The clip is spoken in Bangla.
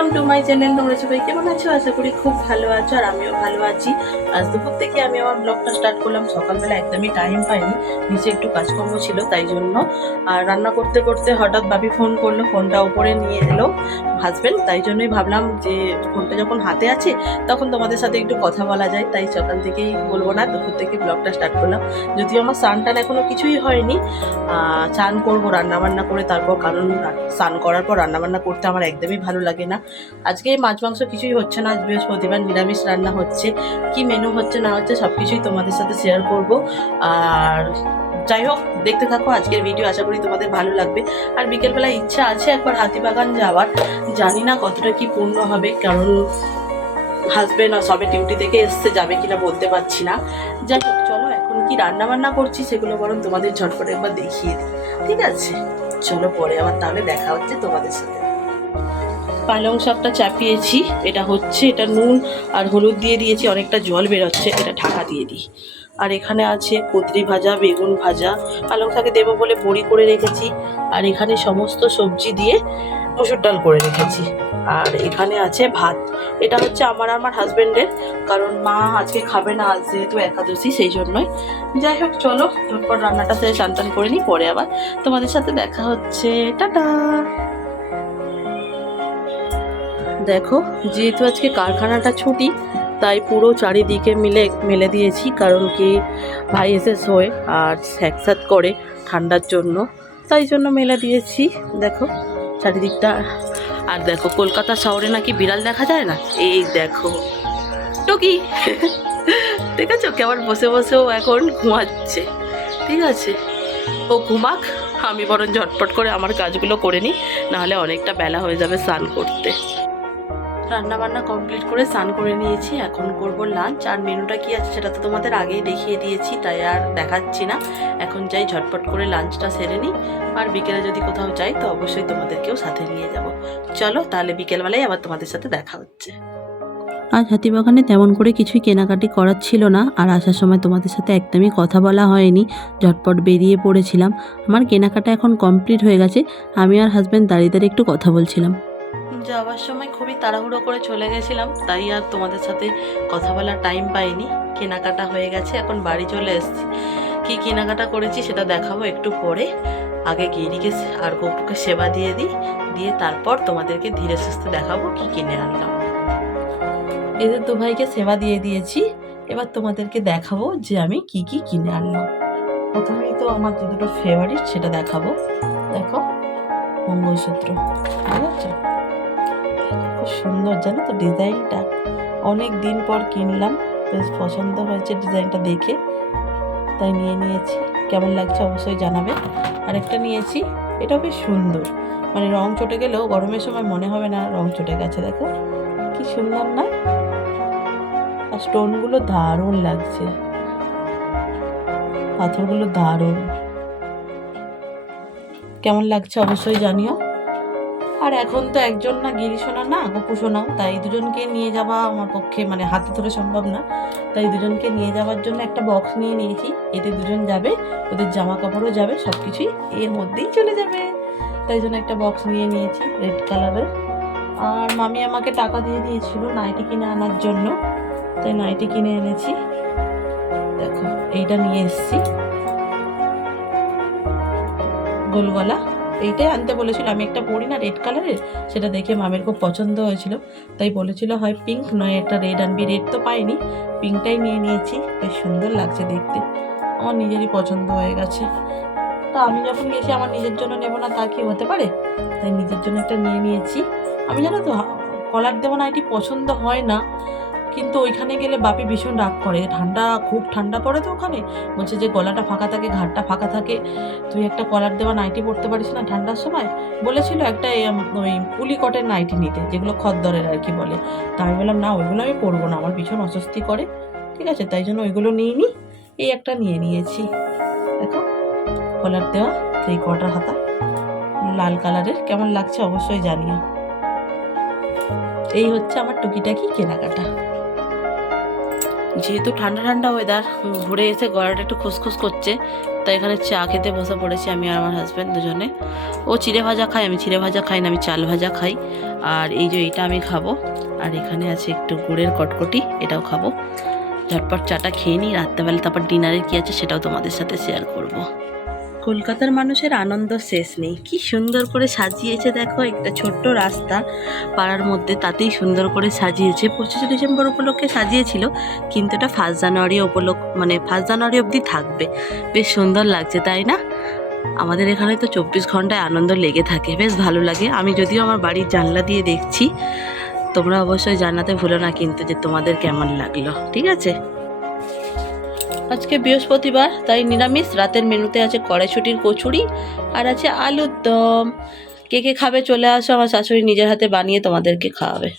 ওয়েলকাম টু মাই চ্যানেল তোমরা সবাই কেমন আছো? আশা করি খুব ভালো আছো আর আমিও ভালো আছি। আজ দুপুর থেকে আমি আমার ব্লগটা স্টার্ট করলাম। সকালবেলা একদমই টাইম পাইনি। নিচে একটু কাজকর্ম ছিল, তাই জন্য। আর রান্না করতে করতে হঠাৎ বাবি ফোন করল ফোনটা উপরে নিয়ে এলো হাজব্যান্ড তাই জন্যই ভাবলাম যে ফোনটা যখন হাতে আছে, তখন তোমাদের সাথে একটু কথা বলা যায়। তাই সকাল থেকেই বলব না, দুপুর থেকে ব্লগটা স্টার্ট করলাম। যদিও আমার স্নান টান এখনও কিছুই হয়নি চান করব, রান্নাবান্না করে তারপর কারণ স্নান করার পর রান্নাবান্না করতে আমার একদমই ভালো লাগে না। আজকে মাছ, মাংস কিছুই হচ্ছে না। আজ বৃহস্পতিবার নিরামিষ রান্না হচ্ছে। কি মেনু হচ্ছে, না হচ্ছে সব কিছুই তোমাদের সাথে শেয়ার করব। আর যাই হোক, দেখতে থাকো আজকের ভিডিও আশা করি তোমাদের ভালো লাগবে। আর বিকেলবেলা ইচ্ছা আছে একবার হাতিবাগান যাওয়ার। জানি না কতটা কি পূর্ণ হবে, কারণ হাজবেন্ড সবে ডিউটি থেকে এসছে, যাবে কিনা বলতে পারছি না। যাই হোক, চলো, এখন কি রান্না বান্না করছি সেগুলো বরং তোমাদের ঝটপট একবার দেখিয়ে দিই। ঠিক আছে? চলো পরে আবার তাহলে দেখা হচ্ছে তোমাদের সাথে। পালং শাকটা চাপিয়েছি, এটা হচ্ছে, এটা নুন আর হলুদ দিয়ে দিয়েছি, অনেকটা জল বেরোচ্ছে, এটা ঢাকা দিয়ে দিই। আর এখানে আছে কুদরি ভাজা, বেগুন ভাজা, পালং শাকে দেবো বলে বড়ি করে রেখেছি, আর এখানে সমস্ত সবজি দিয়ে মসুর ডাল করে রেখেছি। আর এখানে আছে ভাত, এটা হচ্ছে আমার আমার হাজবেন্ডের, কারণ মা আজকে খাবে না, আজ যেহেতু একাদশী, সেই জন্যই। যাই হোক, চলো তারপর রান্নাটা সে চান টান করে নিই, পরে আবার তোমাদের সাথে দেখা হচ্ছে, টাটা! দেখো, যেহেতু আজকে কারখানাটা ছুটি, তাই পুরো চারিদিকে মিলে, মেলে দিয়েছি, কারণ কি ভাই এসে শোয় আর স্যাকস্যাত করে ঠান্ডার জন্য। তাই জন্য মেলে দিয়েছি, দেখো চারিদিকটা। আর দেখো, কলকাতা শহরে নাকি বিড়াল দেখা যায় না? এই দেখো। টুকি, দেখেছ কেমন বসে বসেও এখন ঘুমাচ্ছে। ঠিক আছে, ও ঘুমাক, আমি বরং ঝটপট করে আমার কাজগুলো করে নিই, নাহলে অনেকটা বেলা হয়ে যাবে স্নান করতে। রান্না বান্না কমপ্লিট করে স্নান করে নিয়েছি, এখন করব লাঞ্চ আর মেনুটা কি আছে সেটা তো তোমাদের আগেই দেখিয়ে দিয়েছি, তাই আর দেখাচ্ছি না। এখন যাই, ঝটপট করে লাঞ্চটা সেরে নিই। আর বিকেলে যদি কোথাও যাই, তো অবশ্যই তোমাদেরকেও সাথে নিয়ে যাব। চলো, তাহলে বিকেলবেলায় আবার তোমাদের সাথে দেখা হচ্ছে। আজ হাতিবাগানে তেমন করে কিছুই কেনাকাটি করার ছিল না, আর আসার সময় তোমাদের সাথে একদমই কথা বলা হয়নি। ঝটপট বেরিয়ে পড়েছিলাম। আমার কেনাকাটা এখন কমপ্লিট হয়ে গেছে। আমি আর হাজব্যান্ড দাঁড়িয়ে দাঁড়িয়ে একটু কথা বলছিলাম। যাওয়ার সময় খুবই তাড়াহুড়ো করে চলে গেছিলাম, তাই আর তোমাদের সাথে কথা বলার টাইম পাইনি। কেনাকাটা হয়ে গেছে, এখন বাড়ি চলে এসেছি। কি কেনাকাটা করেছি সেটা দেখাবো একটু পরে। আগে গিরিকে আর গপুকে সেবা দিয়ে দিই, দিয়ে তারপর তোমাদেরকে ধীরে সুস্থে দেখাবো কি কিনে আনলাম। এদের দু ভাইকে সেবা দিয়ে দিয়েছি, এবার তোমাদেরকে দেখাবো যে আমি কি কি কিনে আনলাম। প্রথমেই তো আমার যে দুটো ফেভারিট সেটা দেখাবো। দেখো, মঙ্গলসূত্র ঠিক আছে? খুব সুন্দর জানো তো ডিজাইনটা। অনেক দিন পর কিনলাম, বেশ পছন্দ হয়েছে ডিজাইনটা দেখে। তাই নিয়ে নিয়েছি, কেমন লাগছে অবশ্যই জানাবে। আরেকটা নিয়েছি, এটা বেশ সুন্দর। মানে রং চটে গেলেও গরমের সময় মনে হবে না রং চটে গেছে, দেখো। কি সুন্দর না? আর স্টোনগুলো দারুণ লাগছে। পাথরগুলো দারুণ। কেমন লাগছে অবশ্যই জানিও। আর এখন তো একজন না গিরি সোনা না গপু সোনাও তাই দুজনকে নিয়ে যাওয়া আমার পক্ষে মানে হাতে ধরে সম্ভব না। তাই দুজনকে নিয়ে যাওয়ার জন্য একটা বক্স নিয়ে নিয়েছি। এতে দুজন যাবে, ওদের জামা কাপড়ও যাবে সব কিছুই এর মধ্যেই চলে যাবে। তাই জন্য একটা বক্স নিয়ে নিয়েছি রেড কালারের আর মামি আমাকে টাকা দিয়ে দিয়েছিল নাইটি কিনে আনার জন্য। তাই নাইটি কিনে এনেছি। দেখো, এইটা নিয়ে এসেছি। গোলগলা। এইটাই আনতে বলেছিল। আমি একটা পরি না রেড কালারের সেটা দেখে মামের খুব পছন্দ হয়েছিল। তাই বলেছিল, হয় পিঙ্ক নয় একটা রেড আনবি রেড তো পাইনি। পিঙ্কটাই নিয়ে নিয়েছি। বেশ সুন্দর লাগছে দেখতে। আমার নিজেরই পছন্দ হয়ে গেছে। তা আমি যখন গেছি, আমার নিজের জন্য নেব না তা কি হতে পারে? তাই নিজের জন্য একটা নিয়ে নিয়েছি। আমি জানো তো কলার দেবো না নাইটি পছন্দ হয় না। কিন্তু ওইখানে গেলে বাপি ভীষণ রাগ করে। ঠান্ডা খুব ঠান্ডা পড়ে তো ওখানে। বলছে যে গলাটা ফাঁকা থাকে ঘাটটা ফাঁকা থাকে। তুই একটা কলার দেওয়া নাইটি পরতে পারিস না ঠান্ডার সময়? বলেছিল একটা এই, ওই পুলি কটের নাইটি নিতে যেগুলো খদ্দরের আর কি বলে। তা আমি বললাম না ওইগুলো আমি পরবো না। আমার ভীষণ অস্বস্তি করে। ঠিক আছে তাই জন্য ওইগুলো নিয়ে নিই এই একটা নিয়ে নিয়েছি। দেখো কলার দেওয়া থ্রি কোয়ার্টার হাতা লাল কালারের। কেমন লাগছে অবশ্যই জানিও। এই হচ্ছে আমার টুকিটাকি কেনাকাটা। যেহেতু ঠান্ডা ঠান্ডা ওয়েদার ঘুরে এসে গলাটা একটু খুসখুস করছে, তাই এখানে চা খেতে বসে পড়েছি আমি আর আমার হাজব্যান্ড দুজনে। ও চিড়ে ভাজা খাই আমি চিড়ে ভাজা খাই না, আমি চাল ভাজা খাই। আর এই যে এইটা আমি খাব, আর এখানে আছে একটু গুড়ের কটকটি, এটাও খাব। ঝটপট চাটা খেয়ে নিই, রাত্রেবেলা তারপর ডিনারের কী আছে সেটাও তোমাদের সাথে শেয়ার করব। কলকাতার মানুষের আনন্দ শেষ নেই। কি সুন্দর করে সাজিয়েছে দেখো একটা ছোট্ট রাস্তা। পাড়ার মধ্যে তাতেই সুন্দর করে সাজিয়েছে। পঁচিশে ডিসেম্বর উপলক্ষে সাজিয়েছিল, কিন্তু এটা ফার্স্ট জানুয়ারি উপলক্ষ মানে ফার্স্ট জানুয়ারি অবধি থাকবে। বেশ সুন্দর লাগছে, তাই না? আমাদের এখানে তো চব্বিশ ঘন্টায় আনন্দ লেগে থাকে। বেশ ভালো লাগে। আমি যদিও আমার বাড়ির জানলা দিয়ে দেখছি, তোমরা অবশ্যই জানাতে ভুলো না কিন্তু যে তোমাদের কেমন লাগল। ঠিক আছে? আজকে বৃহস্পতিবার, তাই নিরামিষ, রাতের মেনুতে আছে কড়াইশুটির কচুরি আর আছে আলুর দম। কে কে খাবে চলে আসো, আমার শাশুড়ি নিজের হাতে বানিয়ে তোমাদেরকে খাওয়াবে।